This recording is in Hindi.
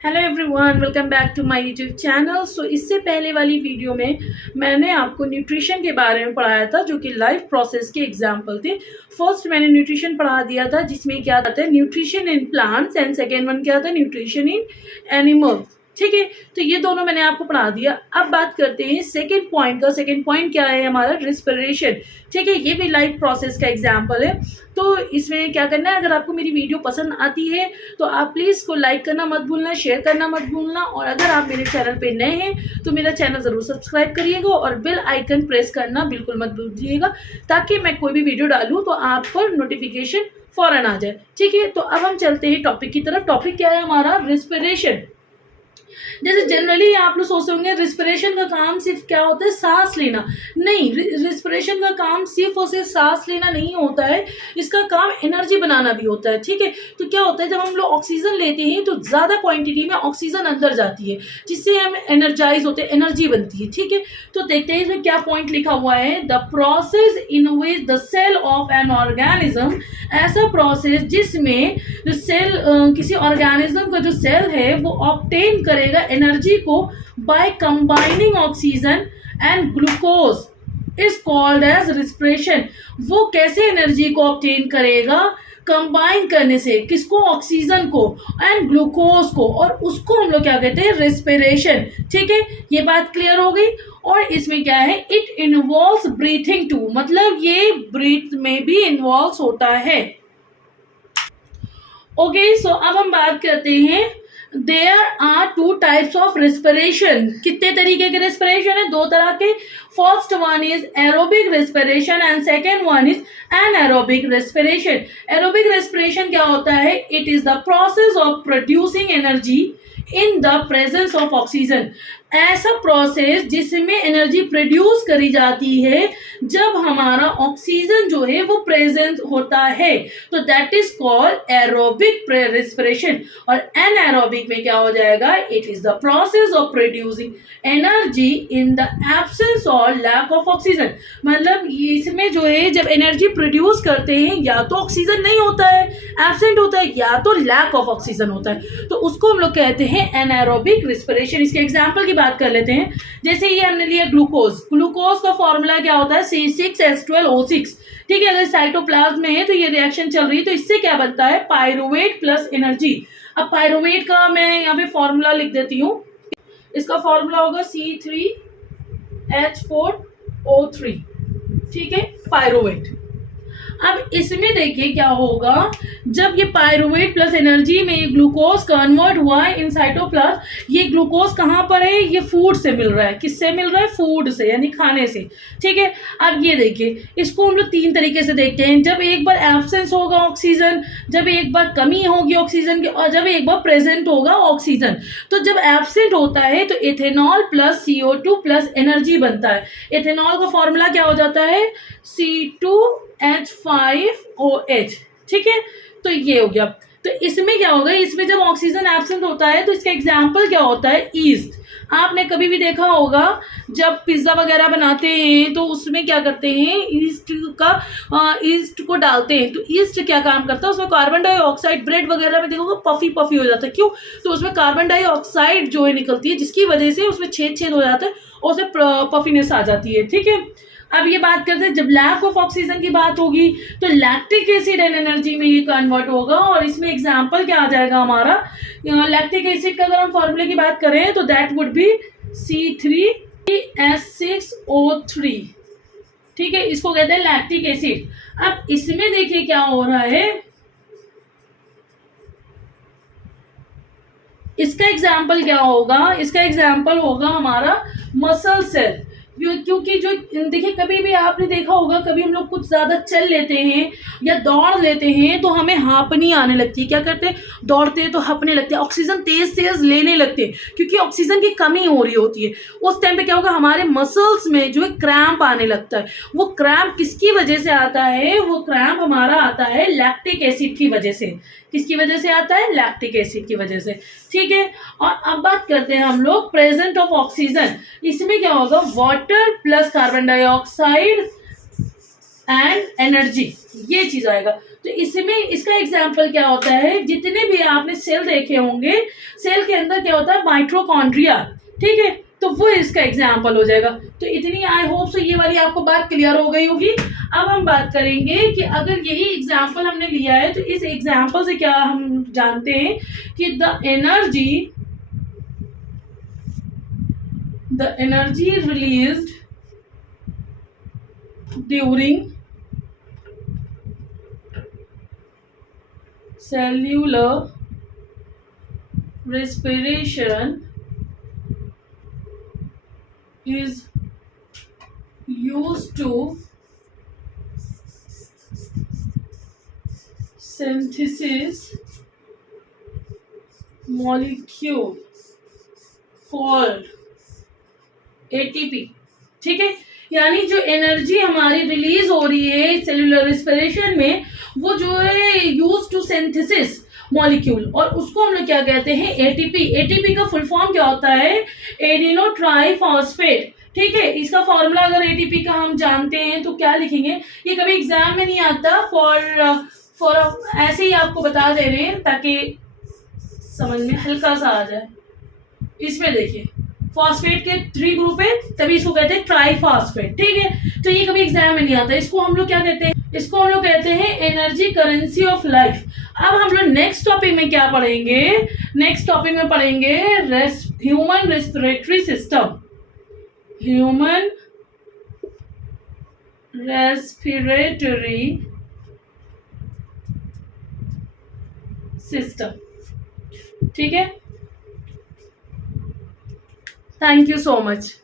Hello everyone, welcome back to my YouTube channel. इससे पहले वाली वीडियो में मैंने आपको न्यूट्रिशन के बारे में पढ़ाया था, जो कि लाइफ प्रोसेस के एग्जाम्पल थे। फर्स्ट मैंने न्यूट्रिशन पढ़ा दिया था, जिसमें क्या था nutrition in plants, and second one क्या था न्यूट्रिशन इन एनिमल्स। ठीक है, तो ये दोनों मैंने आपको पढ़ा दिया। अब बात करते हैं सेकेंड पॉइंट का। सेकेंड पॉइंट क्या है हमारा? रिस्पिरेशन। ठीक है, ये भी लाइफ प्रोसेस का एग्जाम्पल है। तो इसमें क्या करना है, अगर आपको मेरी वीडियो पसंद आती है तो आप प्लीज़ इसको लाइक करना मत भूलना, शेयर करना मत भूलना, और अगर आप मेरे चैनल पे नए हैं तो मेरा चैनल ज़रूर सब्सक्राइब करिएगा और बेल आइकन प्रेस करना बिल्कुल मत भूलिएगा, ताकि मैं कोई भी वीडियो डालूँ तो आप पर नोटिफिकेशन फ़ौरन आ जाए। ठीक है, तो अब हम चलते हैं टॉपिक की तरफ। टॉपिक क्या है हमारा? रिस्पिरेशन। जैसे जनरली आप लोग सोचते होंगे रिस्पिरेशन का काम सिर्फ क्या होता है? सांस लेना। नहीं, रिस्पिरेशन का काम सिर्फ और सिर्फ सांस लेना नहीं होता है, इसका काम एनर्जी बनाना भी होता है। ठीक है, तो क्या होता है, जब हम लोग ऑक्सीजन लेते हैं तो ज़्यादा क्वांटिटी में ऑक्सीजन अंदर जाती है, जिससे हम एनर्जाइज होते हैं, एनर्जी बनती है। ठीक है, तो देखते हैं इसमें क्या पॉइंट लिखा हुआ है। The process in which the cell of an organism, ऐसा प्रोसेस जिसमें जो सेल किसी ऑर्गेनिज्म का जो सेल है वो ऑब्टेन करेगा एनर्जी को by combining oxygen and glucose is called as respiration. वो कैसे एनर्जी को ऑब्टेन करेगा? कंबाइन करने से। किसको? ऑक्सीजन को एंड ग्लूकोज को, और उसको हम लोग क्या कहते हैं? रेस्पिरेशन। ठीक है, ये बात क्लियर हो गई। और इसमें क्या है? इट इन्वॉल्व्स ब्रीथिंग टू, मतलब ये ब्रीथ में भी इन्वॉल्व होता है। ओके, सो अब हम बात करते हैं। There are two types of respiration. कितने तरीके के रेस्पिरेशन है? दो तरह के। First one is aerobic respiration and second one is anaerobic respiration. Aerobic respiration क्या होता है? It is the process of producing energy in the presence of oxygen. ऐसा प्रोसेस जिसमें एनर्जी प्रोड्यूस करी जाती है जब हमारा ऑक्सीजन जो है वो प्रेजेंट होता है, तो that is called aerobic respiration. और एनारोबिक में क्या हो जाएगा? It is the process of producing energy in the absence और लैक ऑफ ऑक्सीजन। मतलब इसमें जो है जब एनर्जी प्रोड्यूस करते हैं, या तो ऑक्सीजन नहीं होता है, एब्सेंट होता है, या तो लैक ऑफ ऑक्सीजन होता है, तो उसको हम लोग कहते हैं एनारोबिक रेस्पिरेशन। इसके एग्जाम्पल की बात कर लेते हैं। जैसे ये हमने लिया ग्लूकोज। ग्लूकोज का फॉर्मूला क्या होता है? C6H12O6। ठीक है, अगर साइटोप्लाज्म में है तो ये रिएक्शन चल रही है, तो इससे क्या बनता है? Pyruvate plus energy. अब पायरुवेट का मैं यहाँ पे फॉर्मूला लिख देती हूँ। इसका फॉर्मूला होगा C3H4O3। ठीक है, पायरुवेट। अब इसमें देखिए क्या होगा, जब ये पायरुवेट प्लस एनर्जी में ये ग्लूकोज कन्वर्ट हुआ है इन साइटोप्लाज्म। ये ग्लूकोज कहाँ पर है? ये फूड से मिल रहा है। किससे मिल रहा है? फूड से, यानी खाने से। ठीक है, अब ये देखिए, इसको हम लोग तीन तरीके से देखते हैं। जब एक बार एब्सेंस होगा ऑक्सीजन, जब एक बार कमी होगी ऑक्सीजन की, और जब एक बार प्रेजेंट होगा ऑक्सीजन। तो जब एब्सेंट होता है तो ethanol plus CO2 plus energy बनता है। इथेनॉल का फॉर्मूला क्या हो जाता है? C2H5OH। ठीक है, तो ये हो गया। तो इसमें क्या होगा? इसमें जब ऑक्सीजन एब्सेंट होता है तो इसका एग्जाम्पल क्या होता है? ईस्ट। आपने कभी भी देखा होगा जब पिज्ज़ा वगैरह बनाते हैं तो उसमें क्या करते हैं? ईस्ट को डालते हैं। तो ईस्ट क्या काम करता है? उसमें कार्बन डाइऑक्साइड, ब्रेड वगैरह में देखोगे पफी पफी हो जाता है। क्यों? तो उसमें कार्बन डाइऑक्साइड जो है निकलती है, जिसकी वजह से उसमें छेद छेद हो जाता है और उसमें पफीनेस आ जाती है। ठीक है, अब ये बात करते हैं, जब लैक ऑफ ऑक्सीजन की बात होगी तो लैक्टिक एसिड एंड एनर्जी में ये कन्वर्ट होगा। और इसमें एग्जांपल क्या आ जाएगा हमारा? लैक्टिक एसिड का अगर हम फॉर्मूले की बात करें तो दैट वुड बी C3H6O3। ठीक है, इसको कहते हैं लैक्टिक एसिड। अब इसमें देखिए क्या हो रहा है, इसका एग्जाम्पल क्या होगा? इसका एग्जाम्पल होगा हमारा मसल सेल। क्योंकि जो देखिए, कभी भी आपने देखा होगा, कभी हम लोग कुछ ज़्यादा चल लेते हैं या दौड़ लेते हैं तो हमें हाँफनी आने लगती है। क्या करते हैं? दौड़ते हैं तो हाँफने लगते हैं, ऑक्सीजन तेज तेज लेने लगते हैं, क्योंकि ऑक्सीजन की कमी हो रही होती है। उस टाइम पे क्या होगा? हमारे मसल्स में जो है क्रैम्प आने लगता है। वो क्रैम्प किसकी वजह से आता है? वो क्रैम्प हमारा आता है लैक्टिक एसिड की वजह से। किसकी वजह से आता है? लैक्टिक एसिड की वजह से। ठीक है, और अब बात करते हैं हम लोग प्रेजेंट ऑफ ऑक्सीजन। इसमें क्या होगा? Water plus carbon dioxide and energy, ये चीज आएगा। तो इसमें इसका एग्जाम्पल क्या होता है, जितने भी आपने सेल देखे होंगे, सेल के अंदर क्या होता है, माइट्रोकॉन्ड्रिया, ठीक है, तो वो इसका एग्जाम्पल हो जाएगा। तो इतनी आई होप सो ये वाली आपको बात क्लियर हो गई होगी। अब हम बात करेंगे कि अगर यही एग्जाम्पल हमने लिया है तो इस एग्जाम्पल से क्या हम जानते हैं कि the energy released during cellular respiration is used to synthesis molecule called ATP, ठीक है। यानी जो एनर्जी हमारी रिलीज हो रही है सेलुलर रेस्पिरेशन में, वो जो है यूज टू सिंथेसिस मॉलिक्यूल, और उसको हम लोग क्या कहते हैं, एटीपी। एटीपी का फुल फॉर्म क्या होता है, एडिनो ट्राईफॉस्फेट, ठीक है। इसका फॉर्मूला अगर एटीपी का हम जानते हैं तो क्या लिखेंगे, ये कभी एग्जाम में नहीं आता, फॉर ऐसे ही आपको बता दे रहे हैं ताकि समझ में हल्का सा आ जाए। इसमें देखिए फॉस्फेट के 3 ग्रुप है, तभी इसको कहते हैं ट्राईफॉस्फेट, ठीक है। तो ये कभी एग्जाम में नहीं आता। इसको हम लोग क्या कहते हैं, इसको हम लोग कहते हैं एनर्जी करेंसी ऑफ लाइफ। अब हम लोग नेक्स्ट टॉपिक में क्या पढ़ेंगे, नेक्स्ट टॉपिक में पढ़ेंगे human respiratory system, human respiratory system, ठीक है। Thank you so much.